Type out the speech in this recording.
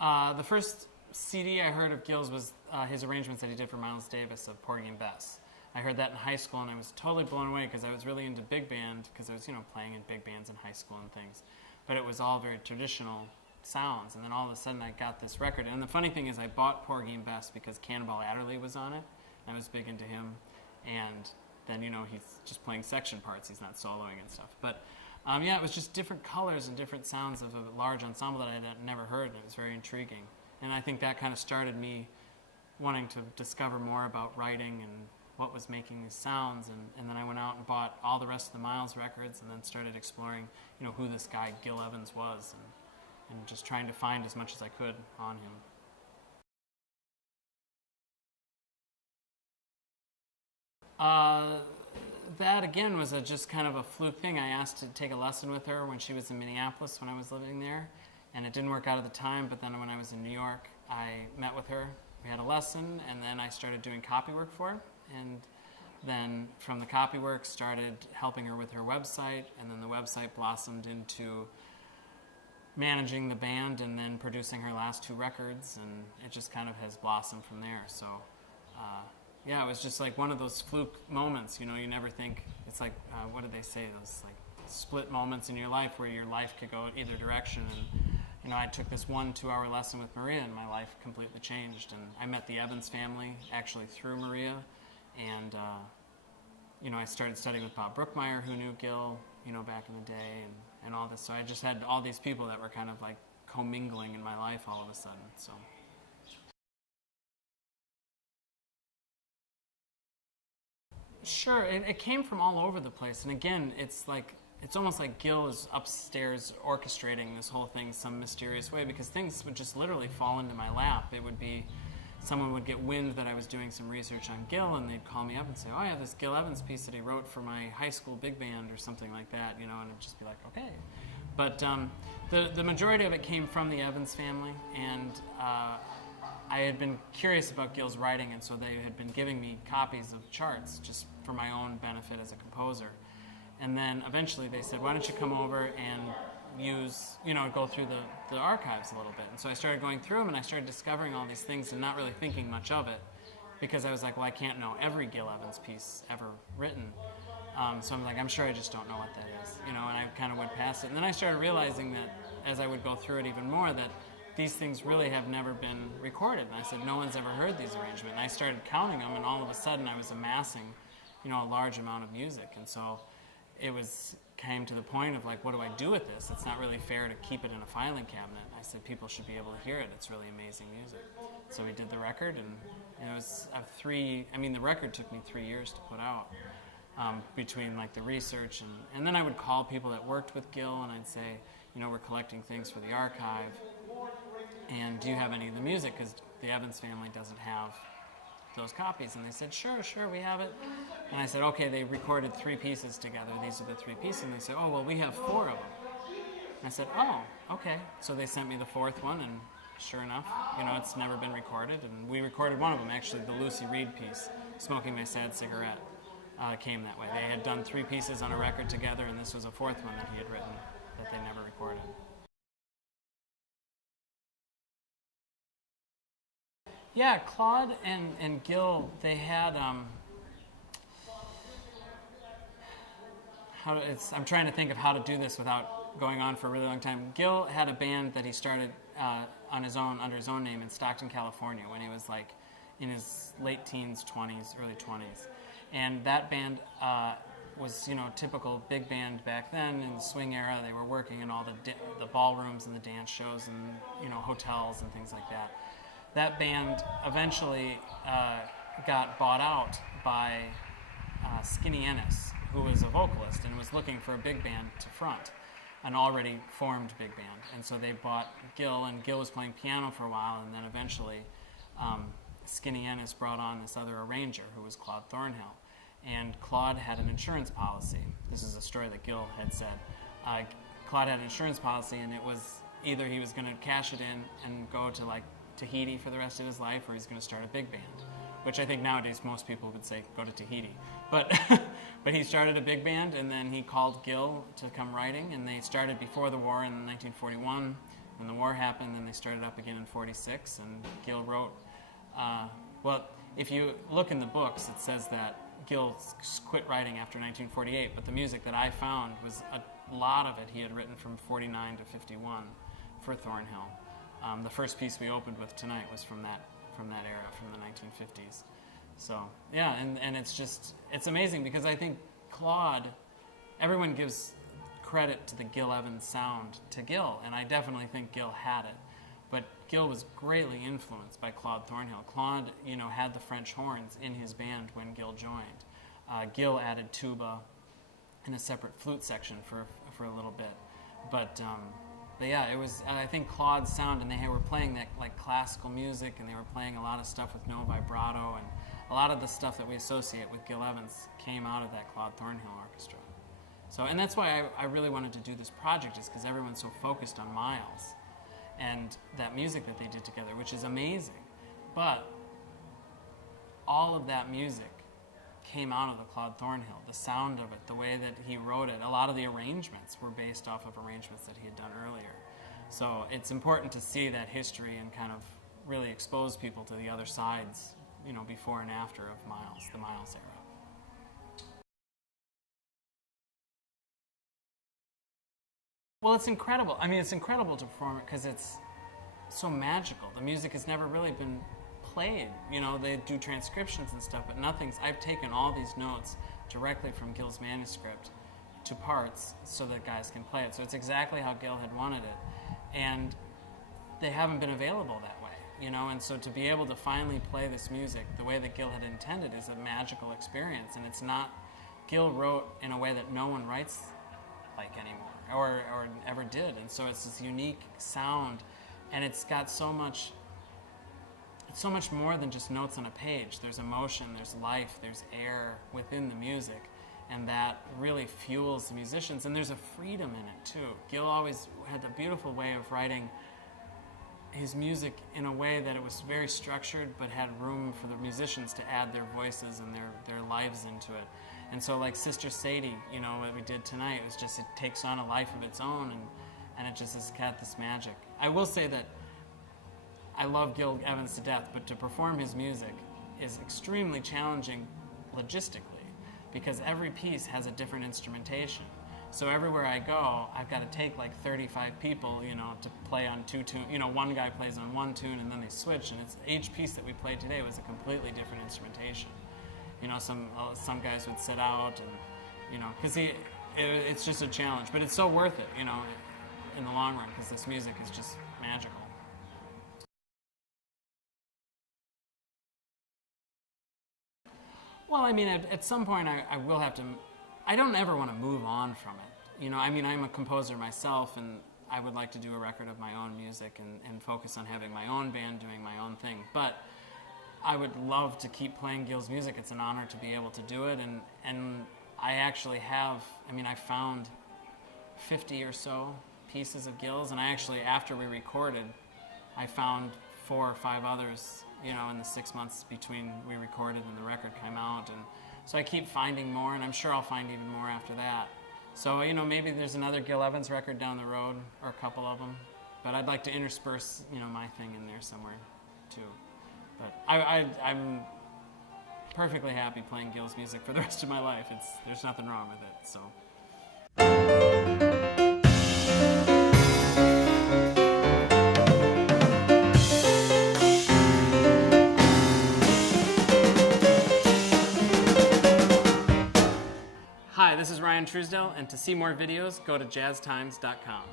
The first CD I heard of Gil's was his arrangements that he did for Miles Davis of Porgy and Bess. I heard that in high school, and I was totally blown away because I was really into big band because I was, playing in big bands in high school and things. But it was all very traditional sounds, and then all of a sudden I got this record. And the funny thing is I bought Porgy and Bess because Cannonball Adderley was on it. I was big into him, and then, he's just playing section parts. He's not soloing and stuff. But, yeah, it was just different colors and different sounds of a large ensemble that I had never heard, and it was very intriguing. And I think that kind of started me wanting to discover more about writing and what was making these sounds. And then I went out and bought all the rest of the Miles records and then started exploring, who this guy Gil Evans was and just trying to find as much as I could on him. That, again, was just kind of a fluke thing. I asked to take a lesson with her when she was in Minneapolis when I was living there, and it didn't work out at the time, but then when I was in New York, I met with her. We had a lesson, and then I started doing copy work for her, and then from the copy work started helping her with her website, and then the website blossomed into managing the band and then producing her last 2 records, and it just kind of has blossomed from there. So yeah, it was just like one of those fluke moments, you never think, it's like, what did they say, those like split moments in your life where your life could go either direction. And I took this 1-2-hour lesson with Maria, and my life completely changed. And I met the Evans family actually through Maria, and I started studying with Bob Brookmeyer, who knew Gil, back in the day, and all this. So I just had all these people that were kind of like commingling in my life all of a sudden. So. Sure, it came from all over the place, and again, it's almost like Gil is upstairs orchestrating this whole thing some mysterious way, because things would just literally fall into my lap. It would be, someone would get wind that I was doing some research on Gil, and they'd call me up and say, oh, I have this Gil Evans piece that he wrote for my high school big band or something like that, and it'd just be like, okay. But the majority of it came from the Evans family, and I had been curious about Gil's writing, and so they had been giving me copies of charts just for my own benefit as a composer. And then eventually they said, why don't you come over and go through the archives a little bit. And so I started going through them, and I started discovering all these things and not really thinking much of it, because I was like, well, I can't know every Gil Evans piece ever written. So I'm like, I'm sure I just don't know what that is, and I kind of went past it. And then I started realizing that as I would go through it even more, that these things really have never been recorded. And I said, no one's ever heard these arrangements. And I started counting them, and all of a sudden I was amassing, a large amount of music. And so it came to the point of like, what do I do with this? It's not really fair to keep it in a filing cabinet. I said, people should be able to hear it. It's really amazing music. So we did the record, and it was the record took me 3 years to put out, between like the research, and then I would call people that worked with Gil, and I'd say, we're collecting things for the archive, and do you have any of the music? Because the Evans family doesn't have those copies. And they said, sure, we have it. And I said, okay, they recorded 3 pieces together. These are the 3 pieces. And they said, oh, well, we have 4 of them. And I said, oh, okay. So they sent me the 4th one, and sure enough, it's never been recorded. And we recorded one of them, actually, the Lucy Reed piece, Smoking My Sad Cigarette, came that way. They had done 3 pieces on a record together, and this was a 4th one that he had written that they never recorded. Yeah, Claude and Gil, they had, I'm trying to think of how to do this without going on for a really long time. Gil had a band that he started under his own name in Stockton, California, when he was like in his late teens, 20s, early 20s. And that band was, typical big band back then in the swing era. They were working in all the ballrooms and the dance shows and, hotels and things like that. That band eventually got bought out by Skinny Ennis, who was a vocalist and was looking for a big band to front, an already formed big band. And so they bought Gil, and Gil was playing piano for a while, and then eventually Skinny Ennis brought on this other arranger, who was Claude Thornhill. And Claude had an insurance policy. This is a story that Gil had said. Claude had an insurance policy, and it was either he was going to cash it in and go to like Tahiti for the rest of his life, or he's going to start a big band, which I think nowadays most people would say go to Tahiti. But but he started a big band, and then he called Gil to come writing, and they started before the war in 1941. And the war happened, and they started up again in '46, and Gil wrote, well, if you look in the books, it says that Gil quit writing after 1948, but the music that I found was a lot of it he had written from '49 to '51 for Thornhill. The first piece we opened with tonight was from that era, from the 1950s. So yeah, and it's amazing because I think Claude, everyone gives credit to the Gil Evans sound to Gil, and I definitely think Gil had it. But Gil was greatly influenced by Claude Thornhill. Claude, had the French horns in his band when Gil joined. Gil added tuba and a separate flute section for a little bit. But yeah, it was, I think Claude's sound, and they were playing that like classical music, and they were playing a lot of stuff with no vibrato, and a lot of the stuff that we associate with Gil Evans came out of that Claude Thornhill orchestra. So, and that's why I really wanted to do this project, is because everyone's so focused on Miles and that music that they did together, which is amazing. But all of that music came out of the Claude Thornhill, the sound of it, the way that he wrote it. A lot of the arrangements were based off of arrangements that he had done earlier. So it's important to see that history and kind of really expose people to the other sides, before and after of Miles, the Miles era. Well, it's incredible. I mean, it's incredible to perform it because it's so magical. The music has never really been played. They do transcriptions and stuff, but I've taken all these notes directly from Gil's manuscript to parts so that guys can play it. So it's exactly how Gil had wanted it. And they haven't been available that way, and so to be able to finally play this music the way that Gil had intended is a magical experience. And it's not, Gil wrote in a way that no one writes like anymore, or ever did. And so it's this unique sound, and it's got so much more than just notes on a page. There's emotion, there's life, there's air within the music, and that really fuels the musicians. And there's a freedom in it too. Gil always had a beautiful way of writing his music in a way that it was very structured, but had room for the musicians to add their voices and their lives into it. And so like Sister Sadie, what we did tonight, it takes on a life of its own, and it just has got this magic. I will say that I love Gil Evans to death, but to perform his music is extremely challenging logistically, because every piece has a different instrumentation. So everywhere I go, I've got to take like 35 people, to play on two tunes. One guy plays on one tune, and then they switch, and each piece that we played today was a completely different instrumentation. Some guys would sit out, and because it's just a challenge, but it's so worth it, in the long run, because this music is just magical. Well, I mean, at some point I will have to. I don't ever want to move on from it. I'm a composer myself, and I would like to do a record of my own music and focus on having my own band doing my own thing. But I would love to keep playing Gil's music. It's an honor to be able to do it, and I actually have, I found 50 or so pieces of Gil's, and I actually, after we recorded, I found 4 or 5 others, in the 6 months between we recorded and the record came out, and so I keep finding more, and I'm sure I'll find even more after that. So, maybe there's another Gil Evans record down the road, or a couple of them, but I'd like to intersperse, my thing in there somewhere, too. But I'm perfectly happy playing Gil's music for the rest of my life. There's nothing wrong with it. So. Hi, this is Ryan Truesdell, and to see more videos, go to JazzTimes.com.